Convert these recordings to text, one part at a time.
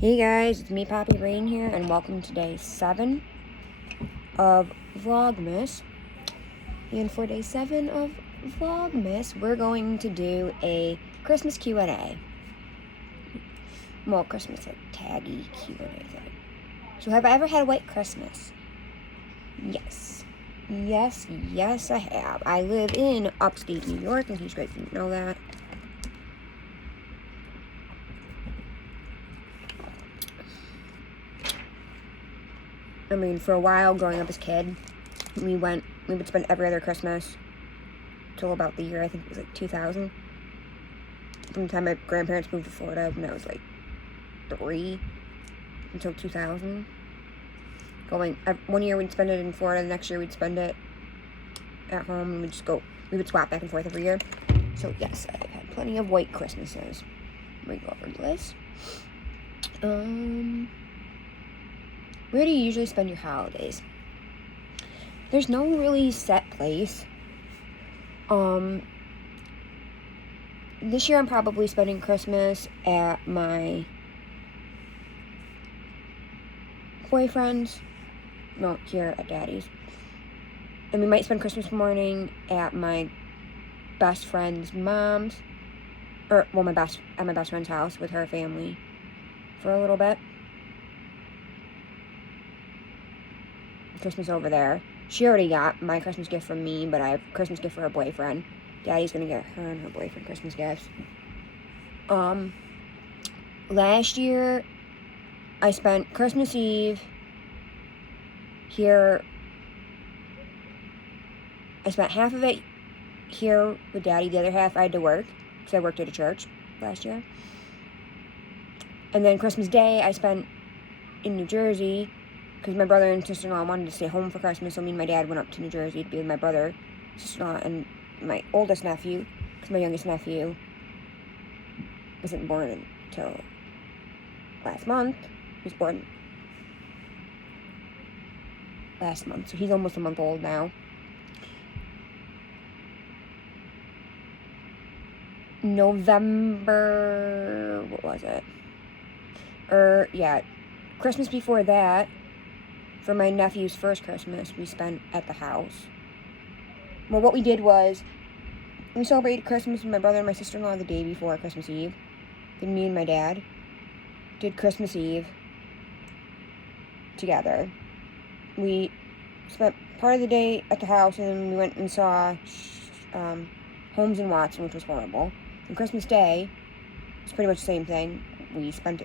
Hey guys, it's me, Poppy Rain here, and welcome to day 7 of Vlogmas. And for day 7 of Vlogmas, we're going to do a Christmas Q&A. Well, Christmas, taggy Q&A thing. So have I ever had a white Christmas? Yes. Yes, I have. I live in upstate New York, in case you guys didn't know that. I mean, for a while, growing up as a kid, we would spend every other Christmas till about the year, I think it was like 2000. From the time my grandparents moved to Florida when I was like 3 until 2000. One year we'd spend it in Florida, the next year we'd spend it at home, and we would swap back and forth every year. So yes, I've had plenty of white Christmases. Let me go over the list. Where do you usually spend your holidays? There's no really set place. This year I'm probably spending Christmas at my boyfriend's, no, here at Daddy's. And we might spend Christmas morning at my best friend's mom's, at my best friend's house with her family for a little bit. Christmas over there. She already got my Christmas gift from me, but I have a Christmas gift for her boyfriend. Daddy's gonna get her and her boyfriend Christmas gifts. Last year, I spent Christmas Eve here. I spent half of it here with Daddy. The other half I had to work, because I worked at a church last year. And then Christmas Day, I spent in New Jersey, because my brother and sister-in-law wanted to stay home for Christmas, so me and my dad went up to New Jersey to be with my brother, sister-in-law, and my oldest nephew, because my youngest nephew wasn't born until last month. He was born last month, so he's almost a month old now. November, what was it? Christmas before that, for my nephew's first Christmas, we spent at the house. Well, what we did was, we celebrated Christmas with my brother and my sister-in-law the day before Christmas Eve. Then me and my dad did Christmas Eve together. We spent part of the day at the house, and then we went and saw Holmes and Watson, which was horrible. And Christmas Day was pretty much the same thing. We spent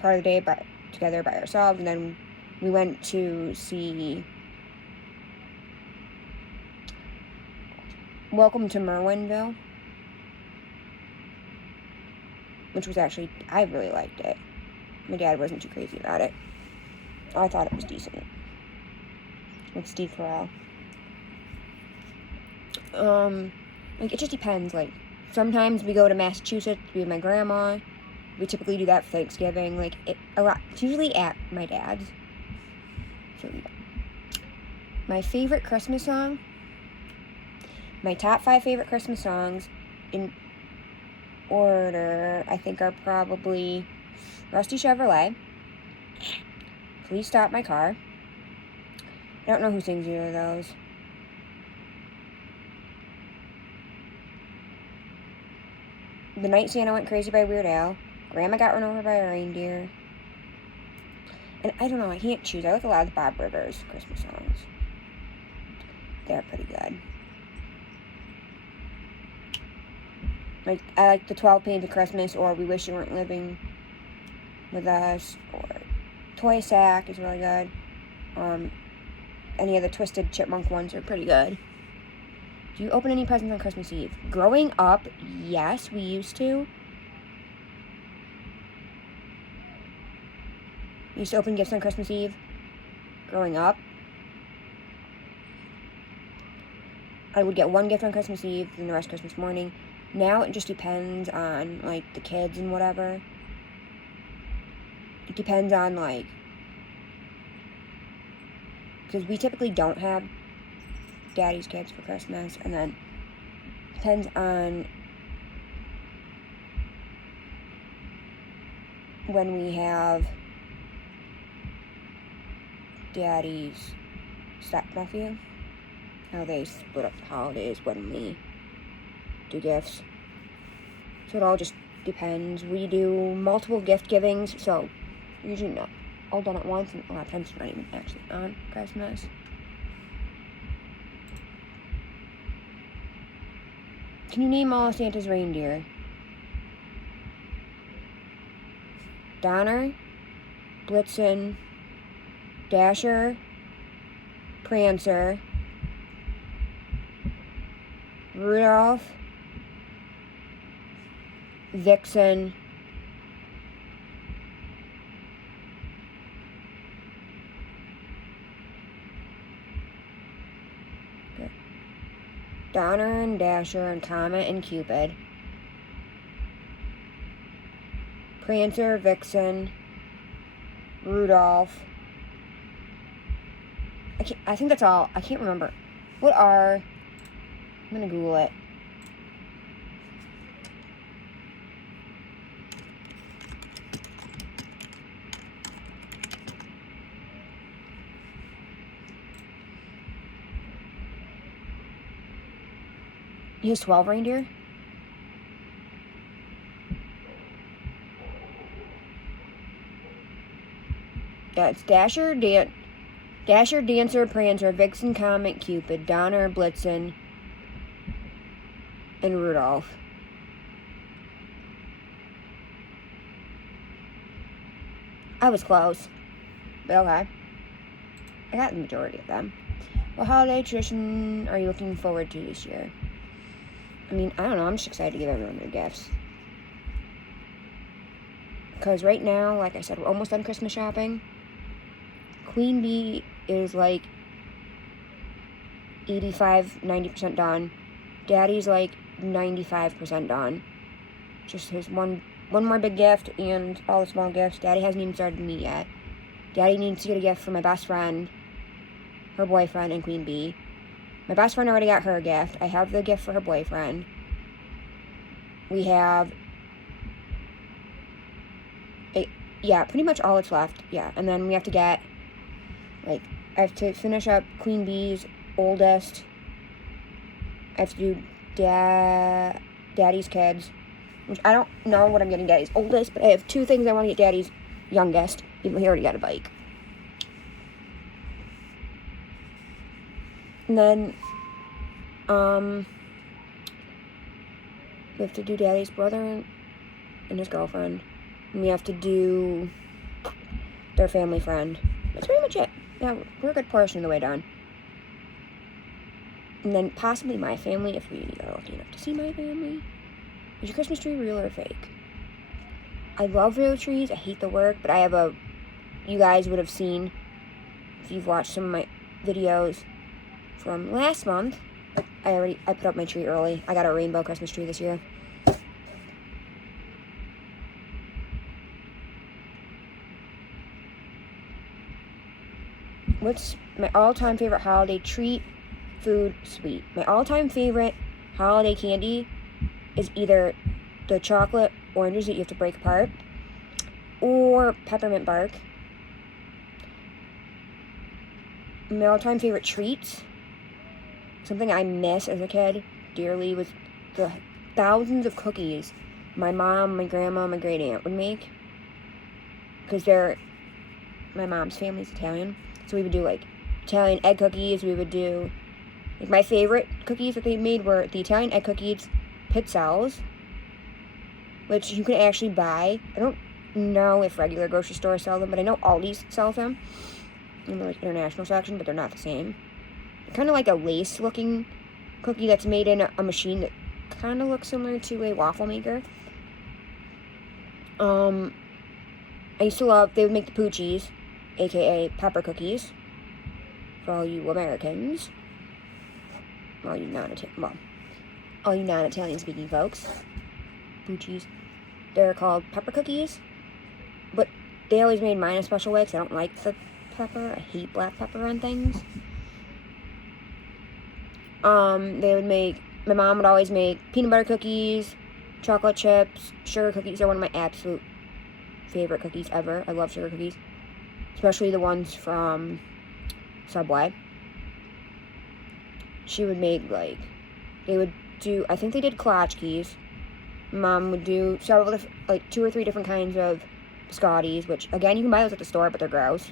part of the day together by ourselves, and then we went to see Welcome to Merwinville, which was actually, I really liked it. My dad wasn't too crazy about it. I thought it was decent. With Steve Carell. It just depends. Sometimes we go to Massachusetts to be with my grandma. We typically do that for Thanksgiving. It's usually at my dad's. So, my favorite Christmas song. My top 5 favorite Christmas songs in order, I think, are probably Rusty Chevrolet, Please Stop My Car. I don't know who sings either of those. The Night Santa Went Crazy by Weird Al. Grandma Got Run Over by a Reindeer. And I don't know, I can't choose. I like a lot of the Bob Rivers Christmas songs. They're pretty good. I like the 12 Pains of Christmas, or We Wish You Weren't Living With Us, or Toy Sack is really good. Any of the Twisted Chipmunk ones are pretty good. Do you open any presents on Christmas Eve? Growing up, yes, we used to. We used to open gifts on Christmas Eve. Growing up. I would get one gift on Christmas Eve, and the rest Christmas morning. Now it just depends on, the kids and whatever. It depends on, because we typically don't have Daddy's kids for Christmas, and then depends on when we have Daddy's stepnephew, how they split up the holidays when we do gifts. So it all just depends. We do multiple gift givings, so usually not all done at once, and a lot of times not even actually on Christmas. Can you name all of Santa's reindeer? Donner, Blitzen, Dasher, Prancer, Rudolph, Vixen, Donner and Dasher and Comet and Cupid, Prancer, Vixen, Rudolph. I think that's all. I can't remember. I'm gonna Google it. He has 12 reindeer? Yeah, it's Dasher, Dancer, Prancer, Vixen, Comet, Cupid, Donner, Blitzen, and Rudolph. I was close, but okay. I got the majority of them. What holiday tradition are you looking forward to this year? I mean, I don't know. I'm just excited to give everyone their gifts. Because right now, like I said, we're almost done Christmas shopping. Queen Bee is like 85-90% done. Daddy's like 95% done. Just his one more big gift and all the small gifts. Daddy hasn't even started me yet. Daddy needs to get a gift for my best friend, her boyfriend, and Queen Bee. My best friend already got her a gift. I have the gift for her boyfriend. We have pretty much all that's left. Yeah, and then we have to get, I have to finish up Queen Bee's oldest. I have to do Daddy's kids, which I don't know what I'm getting Daddy's oldest, but I have 2 things I want to get Daddy's youngest, even though he already got a bike. And then, we have to do Daddy's brother and his girlfriend. And we have to do their family friend. That's pretty much it. Yeah, we're a good portion of the way done. And then possibly my family, if we are lucky enough to see my family. Is your Christmas tree real or fake? I love real trees. I hate the work, but you guys would have seen, if you've watched some of my videos from last month, I put up my tree early. I got a rainbow Christmas tree this year. What's my all-time favorite holiday treat, food, sweet? My all-time favorite holiday candy is either the chocolate oranges that you have to break apart or peppermint bark. My all-time favorite treats, something I miss as a kid dearly, was the thousands of cookies my mom, my grandma, my great aunt would make. Because my mom's family's Italian. So we would do Italian egg cookies. We would do, my favorite cookies that they made were the Italian egg cookies, pizzelles, which you can actually buy. I don't know if regular grocery stores sell them, but I know Aldi's sells them in the international section, but they're not the same. They're kind of like a lace-looking cookie that's made in a machine that kind of looks similar to a waffle maker. I used to love, they would make the Poochies, aka pepper cookies, for all you Americans. All you non-Italian speaking folks. Poochies. They're called pepper cookies, but they always made mine a special way because I don't like the pepper. I hate black pepper on things. My mom would always make peanut butter cookies, chocolate chips, sugar cookies. They're one of my absolute favorite cookies ever. I love sugar cookies, especially the ones from Subway. She would make, like, they would do, I think they did klatchkis. Mom would do several, like 2 or 3 different kinds of biscottis, which, again, you can buy those at the store, but they're gross.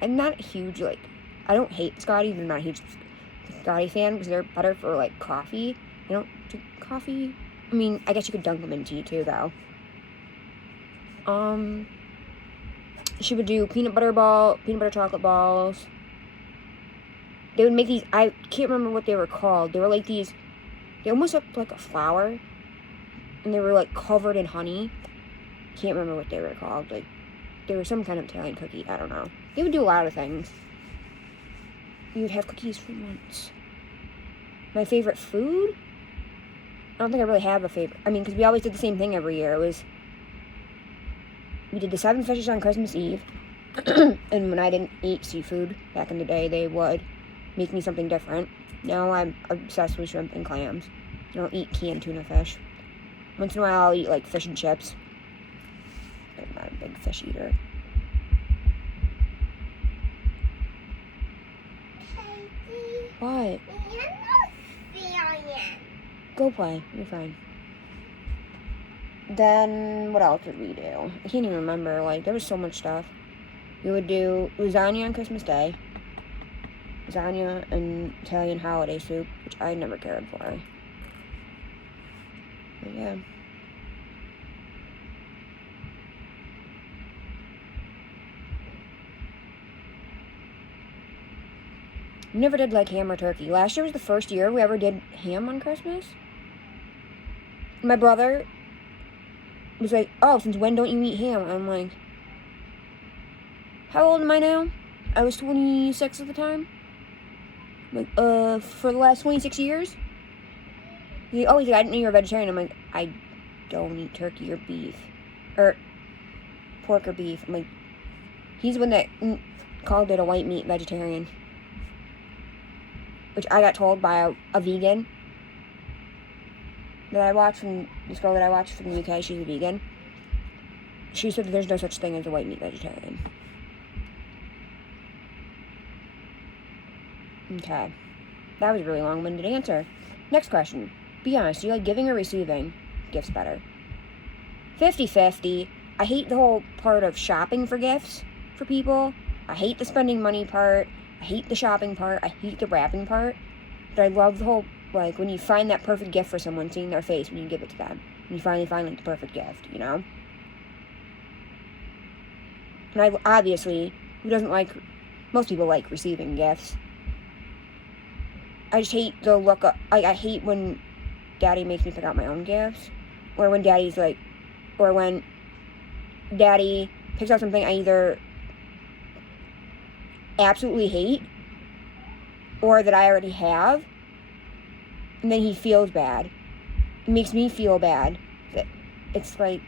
I'm not a huge, like, I don't hate biscottis, but I'm not a huge biscotti fan, because they're better for, like, coffee. I don't drink coffee. I mean, I guess you could dunk them in tea, too, though. She would do peanut butter chocolate balls. They would make these, I can't remember what they were called. They were like these, they almost looked like a flower. And they were like covered in honey. Can't remember what they were called. Like, they were some kind of Italian cookie. I don't know. They would do a lot of things. We would have cookies for once. My favorite food? I don't think I really have a favorite. I mean, because we always did the same thing every year. It was, we did the 7 fishes on Christmas Eve. And when I didn't eat seafood back in the day, they would make me something different. Now I'm obsessed with shrimp and clams. I don't eat canned tuna fish. Once in a while I'll eat like fish and chips. I'm not a big fish eater. What? Go play. You're fine. Then what else did we do? I can't even remember. Like, there was so much stuff. We would do lasagna on Christmas Day. Lasagna and Italian holiday soup, which I never cared for. But yeah. We never did like ham or turkey. Last year was the first year we ever did ham on Christmas. My brother was like, oh, since when don't you eat ham? I'm like, how old am I now? I was 26 at the time. Like, for the last 26 years? He always like, I didn't know you were a vegetarian. I'm like, I don't eat turkey or beef. Or pork or beef. I'm like, he's the one that called it a white meat vegetarian. Which I got told by a vegan that I watched from, this girl that I watched from the UK, she's a vegan. She said that there's no such thing as a white meat vegetarian. Okay. That was a really long-winded answer. Next question. Be honest, do you like giving or receiving gifts better? 50-50. I hate the whole part of shopping for gifts for people. I hate the spending money part. I hate the shopping part. I hate the wrapping part. But I love the whole, like, when you find that perfect gift for someone, seeing their face when you give it to them. When you finally find, like, the perfect gift, you know? And I, obviously, who doesn't like, most people like receiving gifts. I just hate the look of, I hate when Daddy makes me pick out my own gifts. Or when Daddy's like, or when Daddy picks out something I either absolutely hate or that I already have, and then he feels bad. It makes me feel bad. It's like,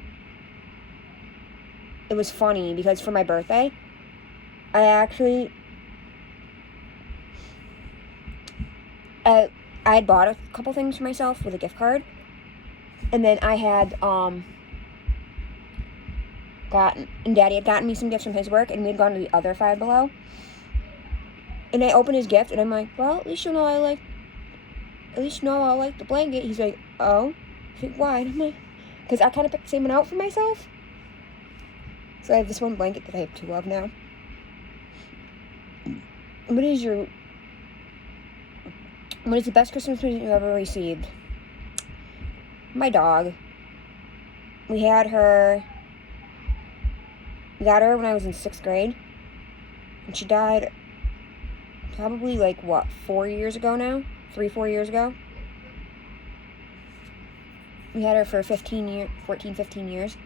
it was funny because for my birthday, I actually, I had bought a couple things for myself with a gift card, and then I had Daddy had gotten me some gifts from his work, and we had gone to the other Five Below. And I opened his gift, and I'm like, well, at least you know I like the blanket. He's like, oh. I said, why? And I'm like, because I kind of picked the same one out for myself. So I have this one blanket that I have 2 of now. What is the best Christmas present you ever received? My dog. We got her when I was in 6th grade. And she died probably, like, 4 years ago now? 3-4 years ago? We had her for 14, 15 years.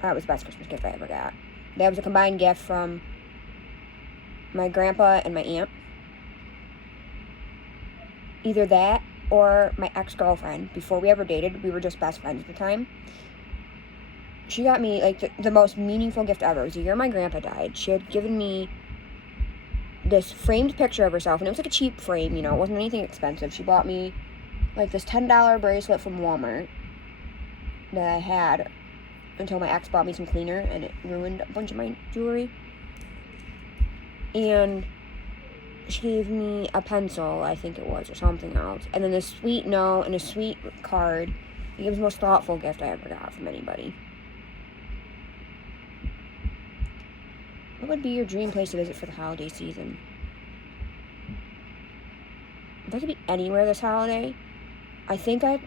That was the best Christmas gift I ever got. That was a combined gift from my grandpa and my aunt. Either that or my ex-girlfriend. Before we ever dated, we were just best friends at the time. She got me, like, the most meaningful gift ever. It was the year my grandpa died. She had given me this framed picture of herself, and it was like a cheap frame, you know, it wasn't anything expensive. She bought me, like, this $10 bracelet from Walmart that I had until my ex bought me some cleaner and it ruined a bunch of my jewelry. And she gave me a pencil, I think it was, or something else. And then a sweet note and a sweet card. It was the most thoughtful gift I ever got from anybody. What would be your dream place to visit for the holiday season? If I could be anywhere this holiday, I think I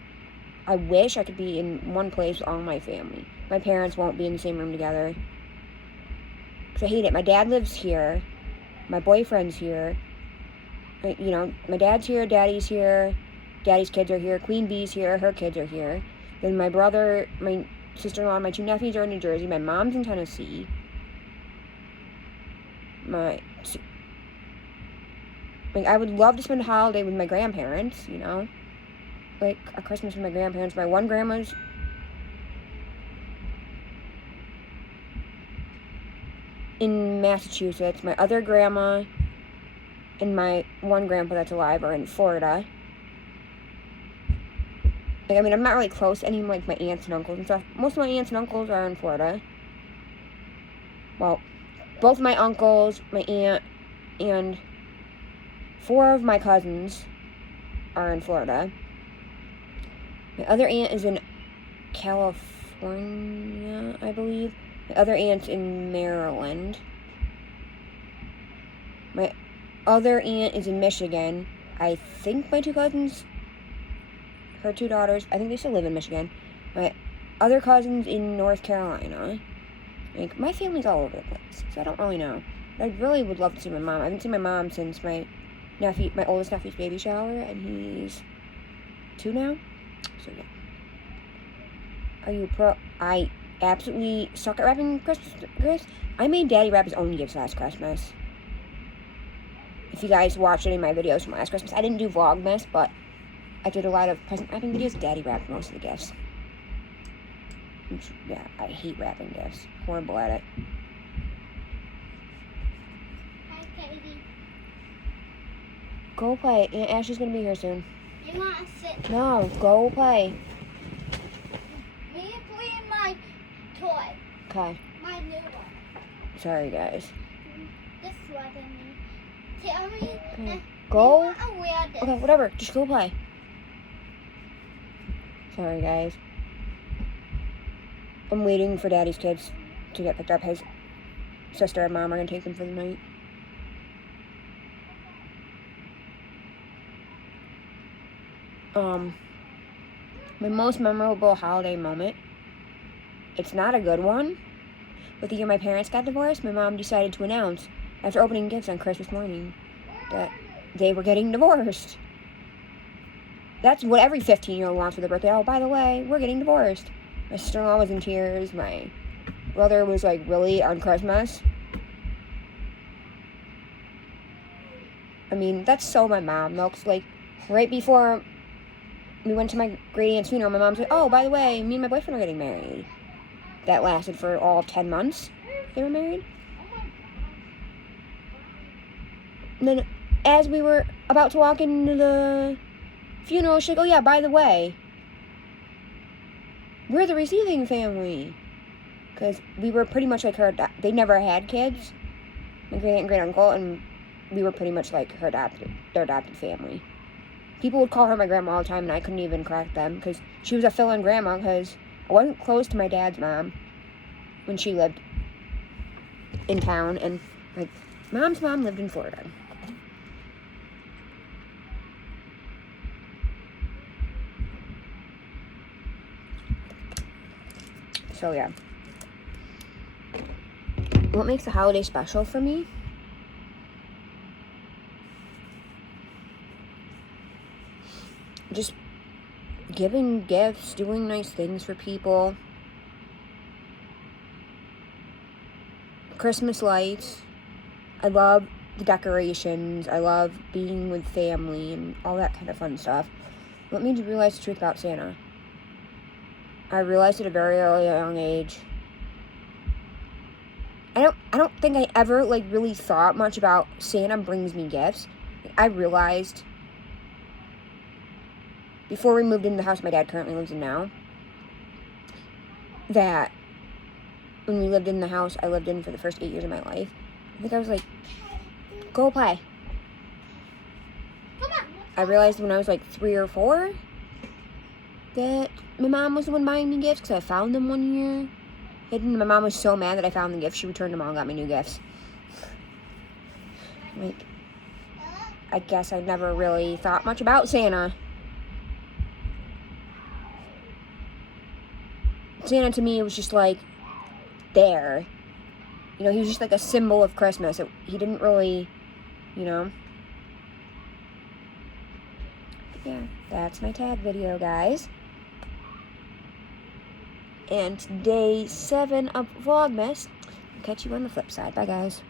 wish I could be in one place with all my family. My parents won't be in the same room together. Because I hate it. My dad lives here. My boyfriend's here. You know, my dad's here, daddy's here. Daddy's kids are here. Queen Bee's here. Her kids are here. Then my brother, my sister-in-law, my 2 nephews are in New Jersey. My mom's in Tennessee. I would love to spend a holiday with my grandparents, you know? Like, a Christmas with my grandparents. My one grandma's in Massachusetts. My other grandma and my one grandpa that's alive are in Florida. Like, I mean, I'm not really close to any of, like, my aunts and uncles and stuff. Most of my aunts and uncles are in Florida. Well, both my uncles, my aunt, and 4 of my cousins are in Florida. My other aunt is in California, I believe. My other aunt's in Maryland. My other aunt is in Michigan. I think my 2 cousins, her 2 daughters, I think they still live in Michigan. My other cousin's in North Carolina. Like, my family's all over the place, so I don't really know. I really would love to see my mom. I haven't seen my mom since my oldest nephew's baby shower, and he's 2 now. So yeah. Are you I absolutely suck at wrapping Christmas gifts. I made Daddy wrap his own gifts last Christmas. If you guys watched any of my videos from last Christmas, I didn't do Vlogmas, but I did a lot of present wrapping videos. Daddy wrapped most of the gifts. Yeah, I hate wrapping gifts. Horrible at it. Hi, Katie. Go play. Aunt Ashley's gonna be here soon. You want to sit? No, go play. Me playing my toy. Okay. My new one. Sorry, guys. This one, I mean. Tell me. Okay. Go. You want to wear this. Okay, whatever. Just go play. Sorry, guys. I'm waiting for Daddy's kids to get picked up. His sister and mom are gonna take them for the night. My most memorable holiday moment. It's not a good one. But the year my parents got divorced, my mom decided to announce, after opening gifts on Christmas morning, that they were getting divorced. That's what every 15-year-old wants for their birthday. Oh, by the way, we're getting divorced. My sister-in-law was in tears. My brother was like, really, on Christmas? I mean, that's so my mom, though. 'Cause, like, right before we went to my great aunt's funeral, my mom said, oh, by the way, me and my boyfriend are getting married. That lasted for all 10 months. They were married. And then, as we were about to walk into the funeral, she's like, oh, yeah, by the way, we're the receiving family. Because we were pretty much like her. They never had kids. My great aunt and great uncle, and we were pretty much like their adopted family. People would call her my grandma all the time, and I couldn't even correct them because she was a fill-in grandma. Because I wasn't close to my dad's mom when she lived in town, and my mom's mom lived in Florida. So yeah. What makes the holiday special for me? Just giving gifts, doing nice things for people. Christmas lights. I love the decorations. I love being with family and all that kind of fun stuff. What made you realize the truth about Santa? I realized at a very early young age. I don't think I ever like really thought much about Santa brings me gifts. I realized before we moved into the house my dad currently lives in now that when we lived in the house I lived in for the first 8 years of my life. I think I was like, go play. Come on. I realized when I was like 3 or 4 that my mom was the one buying me gifts because I found them one year hidden. My mom was so mad that I found the gifts, she returned them all and got me new gifts. Like, I guess I never really thought much about Santa. Santa to me was just like there. You know, he was just like a symbol of Christmas. He didn't really, you know. But yeah, that's my tag video, guys. And day 7 of Vlogmas. I'll catch you on the flip side. Bye, guys.